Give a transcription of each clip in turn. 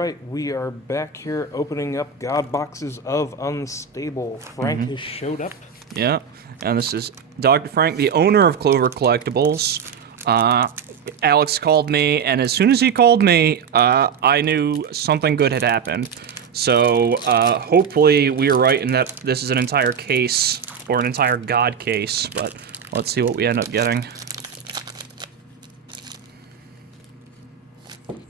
right, we are back here opening up God boxes of Unstable. Frank has showed up. Yeah, and this is Dr. Frank, the owner of Clover Collectables. Alex called me, and as soon as he called me, I knew something good had happened. So hopefully we are right in that this is an entire case, or an entire God case, but let's see what we end up getting.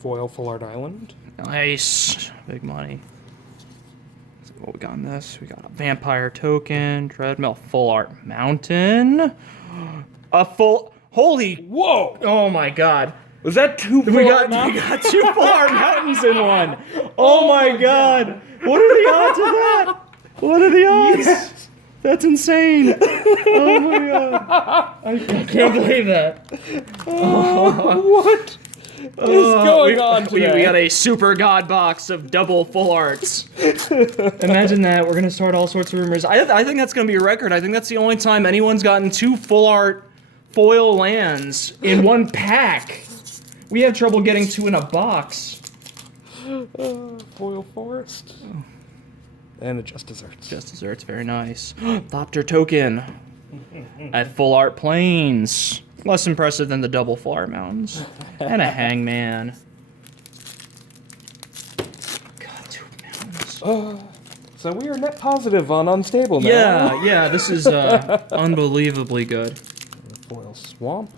Foil Full Art Island. Nice. Big money. Let's see what we got in this. We got a Vampire Token, Treadmill, Full Art Mountain. A full... Holy... Whoa! Oh my god. Was that two We got two Full Art Mountains in one. Oh my god. What are the odds of that? What are the odds? Yes. That's insane. Oh my god. I can't believe that. What is going on today? We got a super god box of double full arts. Imagine that. We're gonna start all sorts of rumors. I think that's gonna be a record. I think that's the only time anyone's gotten two full art foil lands in one pack. We have trouble getting two in a box. Foil Forest. And a Just Desserts. Just Desserts, very nice. Thopter Token. At Full Art Plains. Less impressive than the double Full Art Mountains. And a Hangman. God, two mountains. So we are net positive on Unstable now. Yeah, this is unbelievably good. Foil Swamp.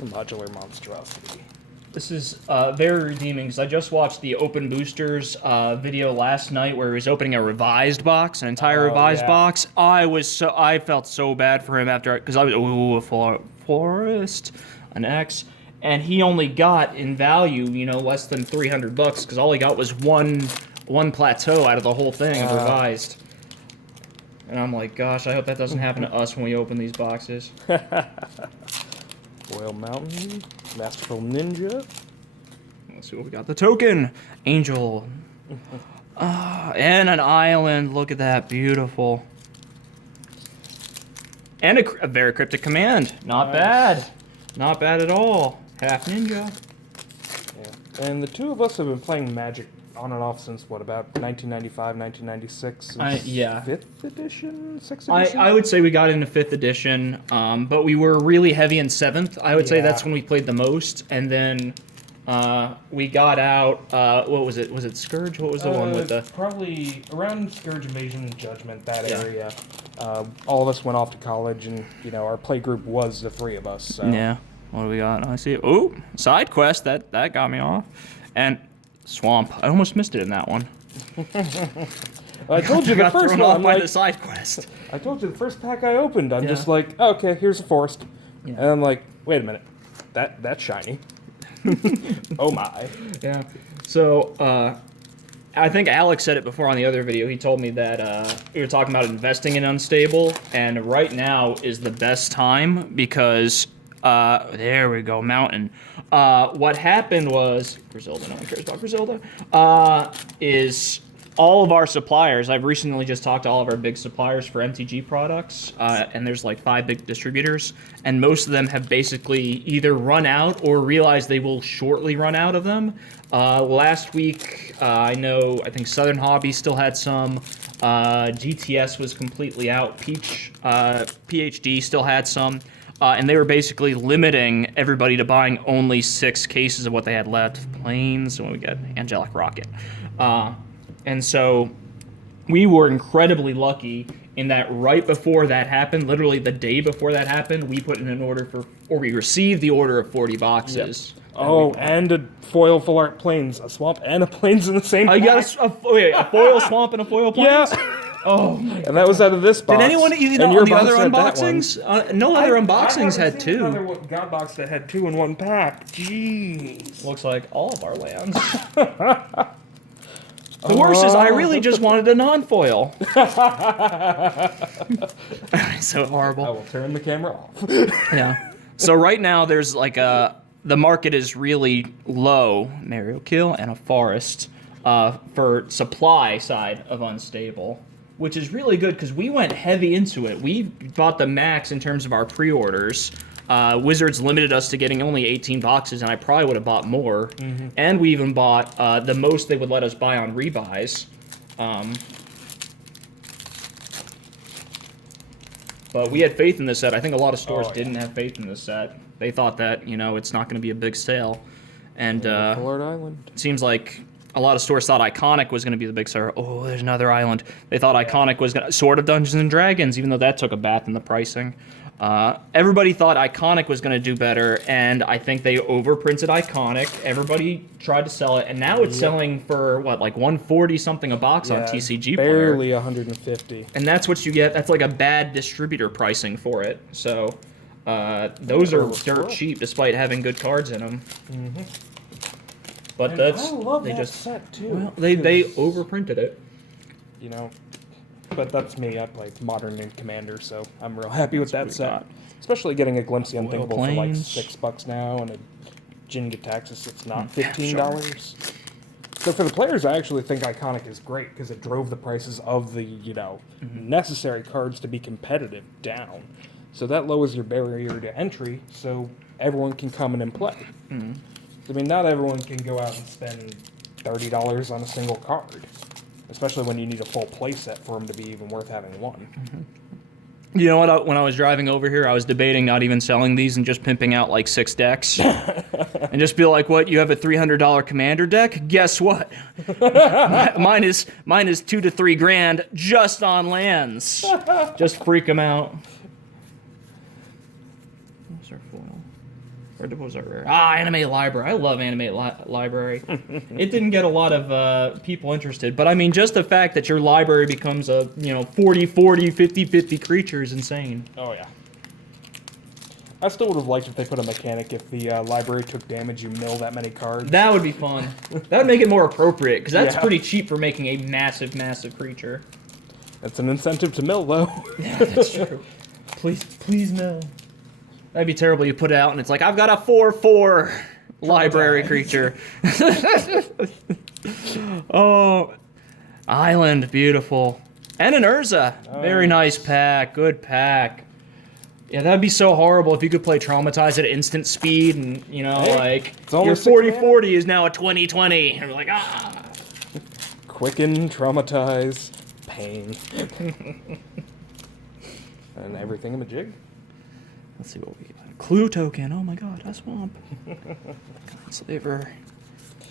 A Modular Monstrosity. This is very redeeming because I just watched the Open Boosters video last night where he was opening a revised box, an entire revised box. I felt so bad for him after, because I was, ooh, a forest, an X, and he only got in value, you know, less than $300 because all he got was one plateau out of the whole thing of revised. And I'm like, gosh, I hope that doesn't happen to us when we open these boxes. Foil Mountain. Masterful Ninja. Let's see what we got. The token. Angel. And an island. Look at that. Beautiful. And a very cryptic command. Not bad. Not bad at all. Half ninja. Yeah. And the two of us have been playing Magic on and off since, what, about 1995, 1996? Yeah. 5th edition? 6th edition? I would say we got into 5th edition, but we were really heavy in 7th. I would say that's when we played the most. And then we got out, what was it? Was it Scourge? What was the one with the... Probably around Scourge, Invasion, and Judgment, that area. All of us went off to college, and, you know, our play group was the three of us. So. Yeah. What do we got? I see. Oh, side quest. That got me off. And... Swamp. I almost missed it in that one. I told you the first one. By the side quest. I told you the first pack I opened. I'm just like, oh, okay, here's a forest, and I'm like, wait a minute, that's shiny. Oh my. Yeah. So I think Alex said it before on the other video. He told me that we were talking about investing in Unstable, and right now is the best time because. There we go, Mountain. What happened was, Griselda, no one cares about Griselda, is all of our suppliers, I've recently just talked to all of our big suppliers for MTG products, and there's like 5 big distributors, and most of them have basically either run out or realized they will shortly run out of them. Last week, I think Southern Hobby still had some, GTS was completely out, PhD still had some. And they were basically limiting everybody to buying only 6 cases of what they had left. Planes, and we got Angelic Rocket. And so we were incredibly lucky in that right before that happened, literally the day before that happened, we put in an order we received the order of 40 boxes. Yep. Oh, and a foil Full Art Plains, a swamp and a plains in the same pack. I got a foil swamp and a foil plains? Yeah. Oh my God. And that was out of this box. Did anyone even on the other unboxings? No other unboxings had 2. Another God box that had 2 in one pack. Jeez. Looks like all of our lands. The worst is I really just wanted a non-foil. So horrible. I will turn the camera off. Yeah. So right now there's like the market is really low. Mario Kill and a Forest for supply side of Unstable. Which is really good because we went heavy into it. We bought the max in terms of our pre-orders Wizards limited us to getting only 18 boxes, and I probably would have bought more. And we even bought the most they would let us buy on rebuys. But we had faith in this set. I think a lot of stores didn't have faith in this set. They thought that, you know, it's not going to be a big sale. And Colored Island. it seems like a lot of stores thought Iconic was going to be the big seller. Oh, there's another island. They thought Iconic was going to... Sort of Dungeons and Dragons, even though that took a bath in the pricing. Everybody thought Iconic was going to do better, and I think they overprinted Iconic. Everybody tried to sell it, and now it's selling for, what, like 140 something a box on TCG Player. Barely 150. And that's what you get. That's like a bad distributor pricing for it. So those are dirt cheap, despite having good cards in them. But And that's... I love they that just set, too. Well, they overprinted it. You know, but that's me. I play Modern and Commander, so I'm real happy with that set. Especially getting a glimpse of the Unthinkable for like $6 now, and a Jin Gitaxis it's not $15. So for the players, I actually think Iconic is great because it drove the prices of the, you know, necessary cards to be competitive down. So that lowers your barrier to entry, so everyone can come in and play. I mean, not everyone can go out and spend $30 on a single card, especially when you need a full play set for them to be even worth having one. You know what? When I was driving over here, I was debating not even selling these and just pimping out like 6 decks. And just be like, what, you have a $300 Commander deck? Guess what? mine is 2 to 3 grand just on lands. Just freak them out. What's our foil? Or was that rare? Anime Library. I love Anime Library. It didn't get a lot of people interested, but I mean, just the fact that your library becomes a, you know, 40, 50 creature is insane. Oh, yeah. I still would have liked if they put a mechanic if the library took damage, you mill that many cards. That would be fun. That would make it more appropriate, because that's pretty cheap for making a massive, massive creature. That's an incentive to mill, though. Yeah, that's true. Please mill. That'd be terrible. You put it out and it's like, I've got a 4/4 library creature. Oh, Island, beautiful. And an Urza. Very nice pack. Good pack. Yeah, that'd be so horrible if you could play Traumatize at instant speed and, you know, like, your 40/40 is now a 20/20. And you're like, Quicken, Traumatize, Pain. And everything in the jig. Let's see what we got. Clue token. Oh my god, a swamp. Slaver.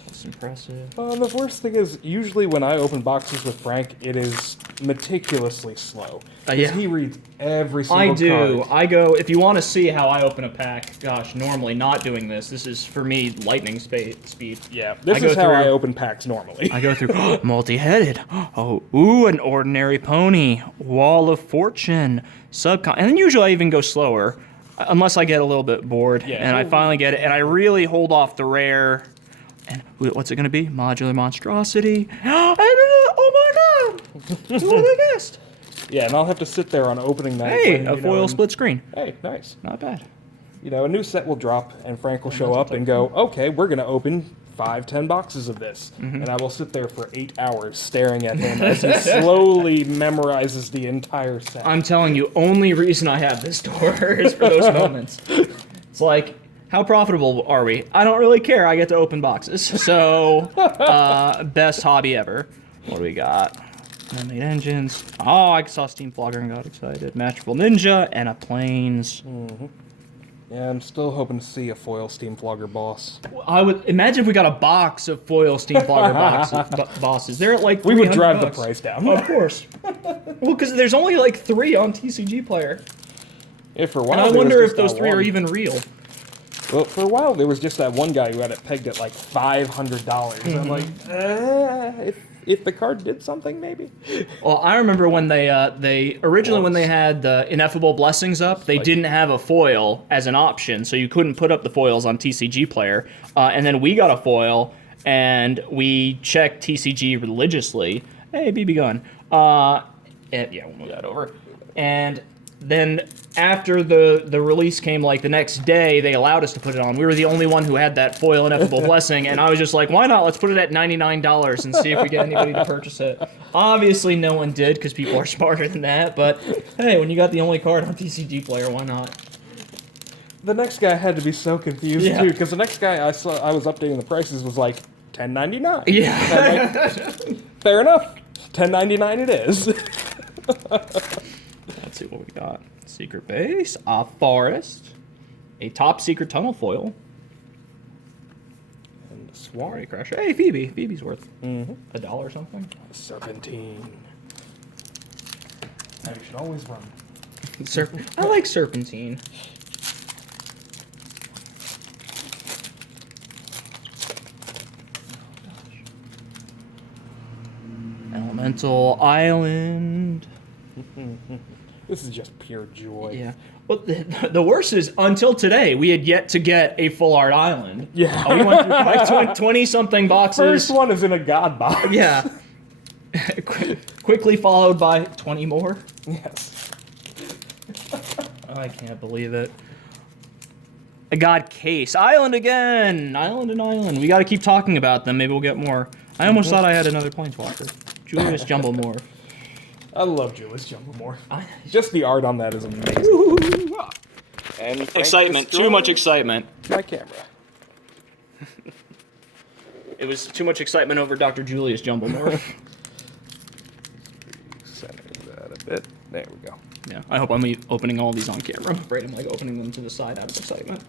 That's impressive. The worst thing is, usually when I open boxes with Frank, it is meticulously slow. Yeah. He reads every single card. I do. I go, if you want to see how I open a pack, gosh, normally not doing this. This is, for me, lightning speed. Yeah, this is how I open packs normally. I go through multi-headed. Oh, ooh, an ordinary pony. Wall of Fortune. And then usually I even go slower. Unless I get a little bit bored, and I finally get it, and I really hold off the rare. And what's it going to be? Modular Monstrosity. Oh my god! Who would have guessed? Yeah, and I'll have to sit there on opening night. Hey, a foil split screen. Hey, nice. Not bad. You know, a new set will drop, and Frank will show up and go, okay, we're going to open 5-10 boxes of this. And I will sit there for 8 hours staring at him as he slowly memorizes the entire set. I'm telling you, only reason I have this door is for those moments. It's like, how profitable are we? I don't really care. I get to open boxes. So, best hobby ever. What do we got? Man-made engines. Oh, I saw Steam Flogger and got excited. Masterful Ninja and a Plains. Yeah, I'm still hoping to see a foil Steam Flogger boss. I would imagine if we got a box of foil Steam Flogger bosses. They're at like we would drive $300. the price down. Of course. Well, because there's only like 3 on TCG Player. Yeah, for a while. And I wonder if those 3 are even real. Well, for a while there was just that one guy who had it pegged at like $500. I'm like, if the card did something, maybe. Well, I remember when they originally when they had the Ineffable Blessings up, they didn't have a foil as an option, so you couldn't put up the foils on TCG Player. And then we got a foil, and we checked TCG religiously. Hey, BB gun. And yeah, we'll move that over. And then after the release came, like the next day, they allowed us to put it on. We were the only one who had that foil Ineffable Blessing, and I was just like, why not? Let's put it at $99 and see if we get anybody to purchase it. Obviously, no one did, because people are smarter than that, but hey, when you got the only card on TCG Player, why not? The next guy had to be so confused too, because the next guy I was updating the prices was like $10.99. Yeah. Like, fair enough. $10.99 it is. Let's see what we got. Secret base, a forest, a top secret tunnel foil, and the swamp. Crusher. Hey, Phoebe. Phoebe's worth $1 or something. Serpentine. Now you should always run. I like serpentine. Elemental Island. This is just pure joy. Yeah. Well, the worst is, until today, we had yet to get a full art island. Yeah. We went through like 20-something boxes. First one is in a god box. Yeah. Quickly followed by 20 more. Yes. I can't believe it. A god case. Island again! Island and island. We gotta keep talking about them. Maybe we'll get more. I almost thought I had another planeswalker. Julius Jumblemorph. I love Julius Jumblemorph. Just the art on that is amazing. And Excitement. Too much excitement. My camera. It was too much excitement over Dr. Julius Jumblemorph. Center that a bit. There we go. Yeah, I hope I'm opening all these on camera. I'm afraid I'm like opening them to the side out of excitement.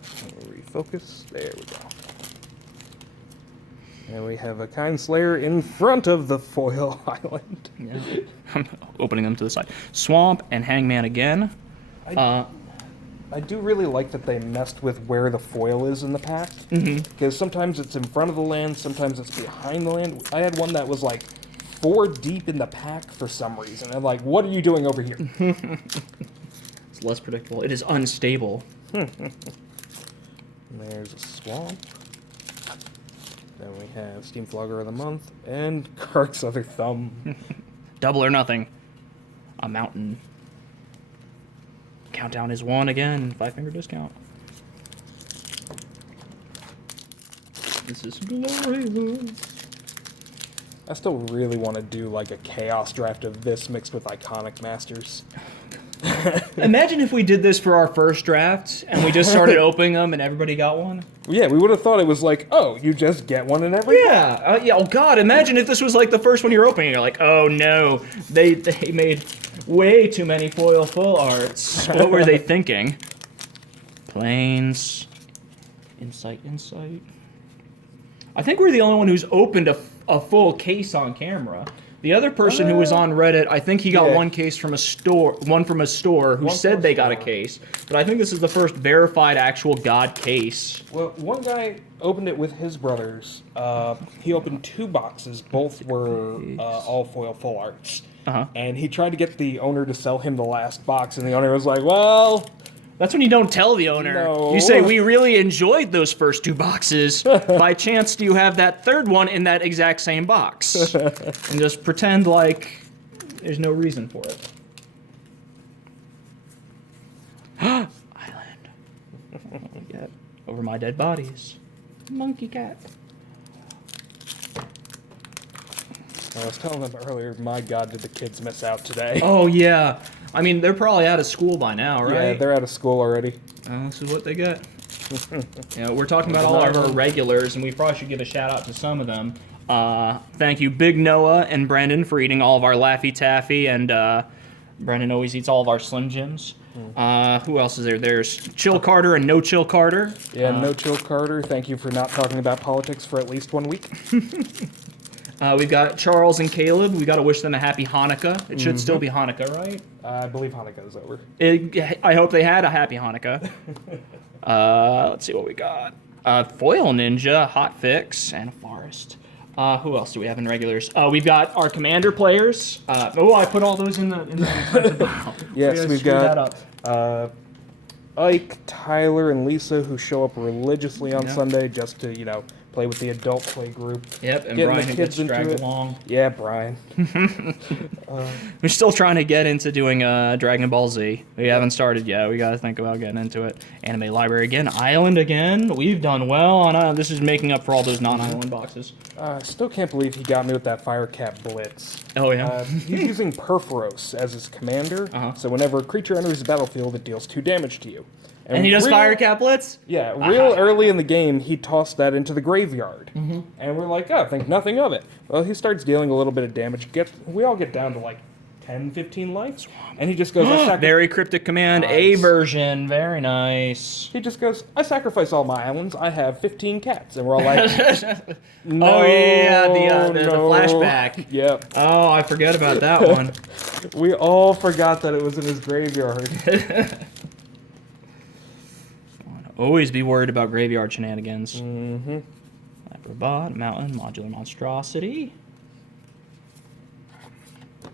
Refocus. There we go. And we have a Kind Slayer in front of the foil island. Yeah. I'm opening them to the side. Swamp and Hangman again. I do really like that they messed with where the foil is in the pack. Because sometimes it's in front of the land, sometimes it's behind the land. I had one that was like 4 deep in the pack for some reason. I'm like, what are you doing over here? It's less predictable. It is unstable. There's a swamp. Then we have Steam Flogger of the Month and Kark's Other Thumb. Double or nothing. A mountain. Countdown is 1 again. 5-finger discount. This is glorious. I still really want to do like a chaos draft of this mixed with Iconic Masters. Imagine if we did this for our first draft and we just started opening them and everybody got one. Yeah, we would have thought it was like, oh, you just get one in every. Yeah, yeah. Oh God, imagine if this was like the first one you're opening. You're like, oh no, they made way too many foil full arts. What were they thinking? Planes, insight. I think we're the only one who's opened a full case on camera. The other person who was on Reddit, I think he got one case from a store, who said they got a case. But I think this is the first verified actual God case. Well, one guy opened it with his brothers. He opened 2 boxes. Both were all foil full arts. And he tried to get the owner to sell him the last box, and the owner was like, well... That's when you don't tell the owner. No. You say, we really enjoyed those first 2 boxes. By chance, do you have that third one in that exact same box? And just pretend like there's no reason for it. Island. What do we get? Over my dead bodies. Monkey cat. I was telling them earlier, my God, did the kids miss out today. Oh, yeah. I mean, they're probably out of school by now, right? Yeah, they're out of school already. This is what they get. Yeah, we're talking about all of our regulars, and we probably should give a shout out to some of them. Thank you, Big Noah and Brendan, for eating all of our Laffy Taffy, and Brendan always eats all of our Slim Jims. Who else is there? There's Chill Carter and No Chill Carter. Yeah, No Chill Carter. Thank you for not talking about politics for at least 1 week. We've got Charles and Caleb. We got to wish them a happy Hanukkah. It should still be Hanukkah, right? I believe Hanukkah is over. I hope they had a happy Hanukkah. Let's see what we got. Foil Ninja, Hot Fix, and a Forest. Who else do we have in regulars? We've got our Commander players. I put all those in the Yes, we've got Ike, Tyler, and Lisa, who show up religiously on Sunday just to, play with the adult play group. Yep, and Getting Brian the who kids gets dragged into it. along. Yeah, Brian. We're still trying to get into doing Dragon Ball Z. We haven't started yet. We got to think about getting into it. Anime Library again. Island again. We've done well on this is making up for all those non-island boxes. I still can't believe he got me with that Firecat Blitz. Oh, yeah? He's using Perforos as his commander, so whenever a creature enters the battlefield, it deals 2 damage to you. And he does fire caplets? Yeah, real early in the game, he tossed that into the graveyard. And we're like, oh, think nothing of it. Well, he starts dealing a little bit of damage. We all get down to like 10, 15 life. And he just goes, Very cryptic command, Nice. A version, very nice. He just goes, I sacrifice all my islands. I have 15 cats. And we're all like, no, oh, yeah, the no. flashback. Yep. Oh, I forgot about that one. We all forgot that it was in his graveyard. Always be worried about graveyard shenanigans. Mm-hmm. Acrobat, Mountain, Modular Monstrosity.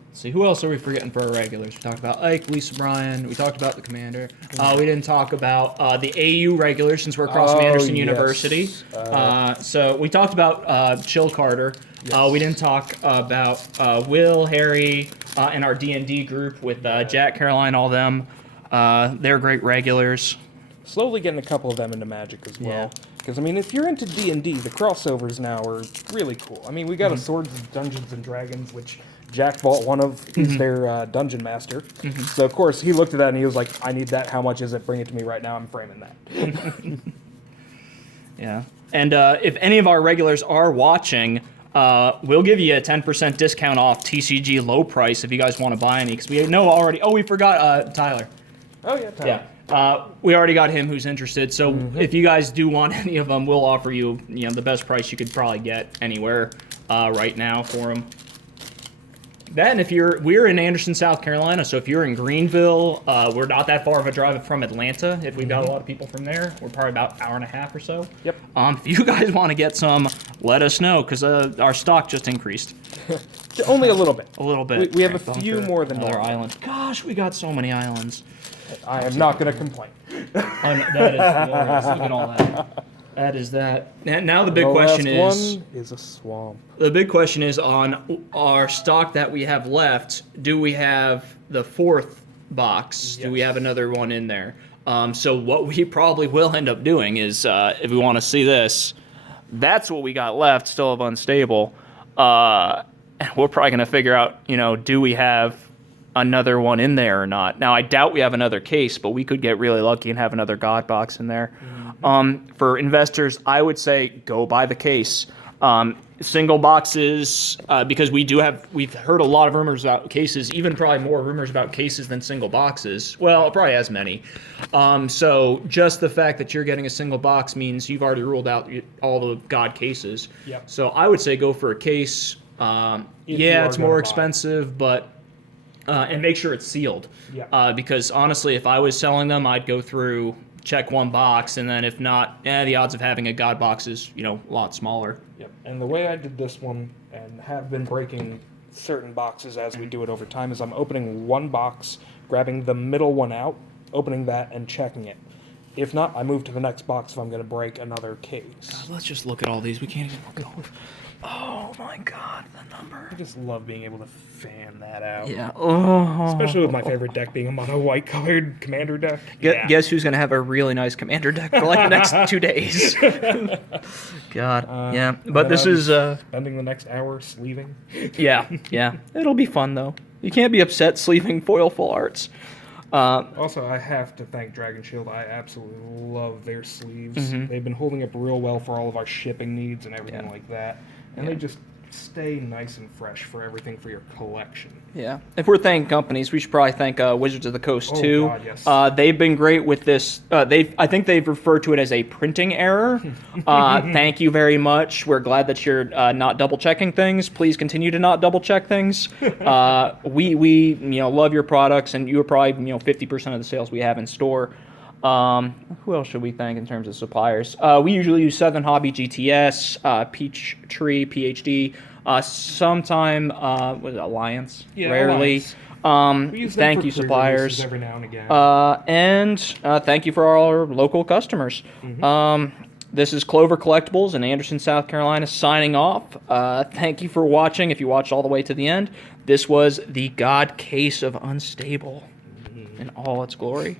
Let's see, who else are we forgetting for our regulars? We talked about Ike, Lisa Bryan. We talked about the Commander. We didn't talk about the AU regulars since we're across from Anderson University. So we talked about Chill Carter. Yes. We didn't talk about Will, Harry, and our D&D group with Jack, Caroline, all them. They're great regulars. Slowly getting a couple of them into Magic as well. Because, I mean, if you're into D&D, the crossovers now are really cool. I mean, we got a Swords, Dungeons, and Dragons, which Jack bought one of. He's their dungeon master. So, of course, he looked at that and he was like, I need that. How much is it? Bring it to me right now. I'm framing that. Yeah. And if any of our regulars are watching, we'll give you a 10% discount off TCG low price if you guys want to buy any. Because we know already. Oh, we forgot Tyler. Oh, yeah, Tyler. Yeah. We already got him who's interested. So if you guys do want any of them, we'll offer you, the best price you could probably get anywhere right now for them. Then we're in Anderson, South Carolina, so if you're in Greenville, we're not that far of a drive from Atlanta. If we've got a lot of people from there, we're probably about an hour and a half or so. Yep. If you guys want to get some, let us know, because our stock just increased. Only a little bit. A little bit. We have a few more than another normal. island. Gosh, we got so many islands. I am not going to complain. That is glorious. Look at all that. That is that. Now the big question is... one is a swamp. The big question is on our stock that we have left, do we have the fourth box? Yes. Do we have another one in there? So what we probably will end up doing is, if we want to see this, that's what we got left, still of Unstable. And we're probably going to figure out, do we have another one in there or not? Now, I doubt we have another case, but we could get really lucky and have another God box in there. For investors, I would say go buy the case. Single boxes, because we've heard a lot of rumors about cases, even probably more rumors about cases than single boxes. Well, probably as many. So just the fact that you're getting a single box means you've already ruled out all the God cases. Yep. So I would say go for a case. It's more expensive, but and make sure it's sealed. Yeah. Because honestly, if I was selling them, I'd go through, check one box, and then if not, the odds of having a God box is, a lot smaller. Yep. And the way I did this one, and have been breaking certain boxes as we do it over time, is I'm opening one box, grabbing the middle one out, opening that, and checking it. If not, I move to the next box if I'm going to break another case. God, let's just look at all these. We can't even look at all. Oh my God, the number. I just love being able to fan that out. Yeah. Oh. Especially with my favorite deck being a mono white colored commander deck. Guess who's going to have a really nice commander deck for like the next 2 days? God. Yeah. But this is... spending the next hour sleeving. Yeah. It'll be fun, though. You can't be upset sleeving foil full arts. Also, I have to thank Dragon Shield. I absolutely love their sleeves. They've been holding up real well for all of our shipping needs and everything like that. And they just stay nice and fresh for everything for your collection. Yeah. If we're thanking companies, we should probably thank Wizards of the Coast, too. God, yes. They've been great with this. I think they've referred to it as a printing error. Thank you very much. We're glad that you're not double-checking things. Please continue to not double-check things. We love your products, and you're probably 50% of the sales we have in store. Who else should we thank in terms of suppliers? We usually use Southern Hobby GTS, Peachtree, PhD, sometime was it Alliance? Yeah, rarely. Alliance. We use them Thank for you, pre-releases suppliers. every now and again. And thank you for all our local customers. This is Clover Collectables in Anderson, South Carolina, signing off. Thank you for watching. If you watched all the way to the end, this was the God Case of Unstable in all its glory.